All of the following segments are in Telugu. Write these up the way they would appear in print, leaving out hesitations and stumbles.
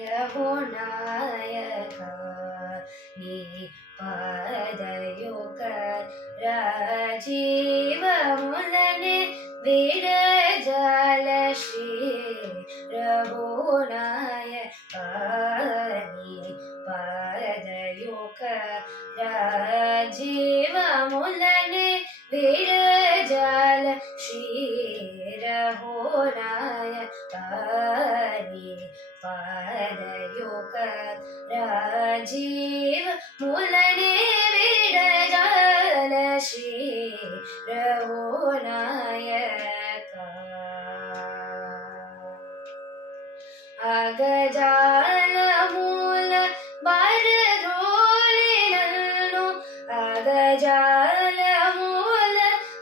రఘునాయక నీ పాదయుగ రాజీవములనే విడజాల శ్రీ రఘునాయక నీ పాదయుగ రాజీవములనే విడజాల శ్రీ రఘునాయక నీ పాదయుగ రాజీవములనే విడజాల శ్రీ రఘునాయక అగజాలమూల బరరోలి నన్ను అగజాలమూల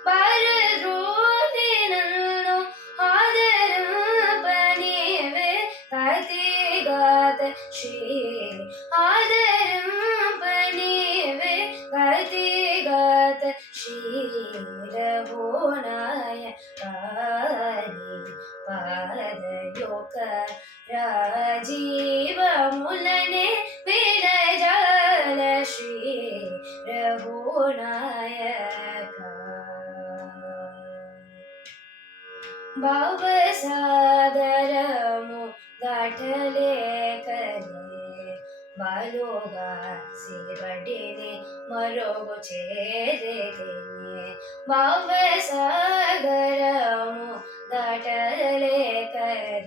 బరరోలి నన్ను ఆదరింపనీవే కతిగాత శ్రీ ఆదరింపనీవే కతిగాత శ్రీ రఘునాయక పాదయుగ రాజీవములనే విడజాల శ్రీ రఘునాయక భవసాగరము దాటలేకనే బాలుగా శివడిని మరుగు చేరేదిని భవసాగరము దాటలేకనే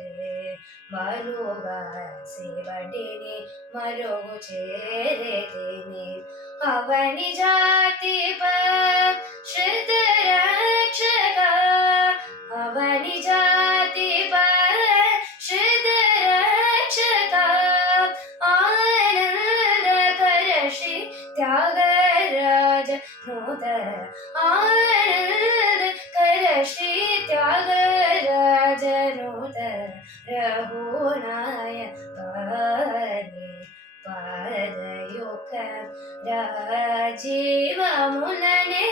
బాలుగా శివడిని మరుగు చేరేదిని అవని జాతి శ్రుత రక్షక అవని జాతి శ్రుత రక్షక ఆనందకర శ్రీ త్యాగరాజ నూత ఆనందకర శ్రీ త్యాగరాజ నూత రఘునాయక పాదయుగ రాజీవములనే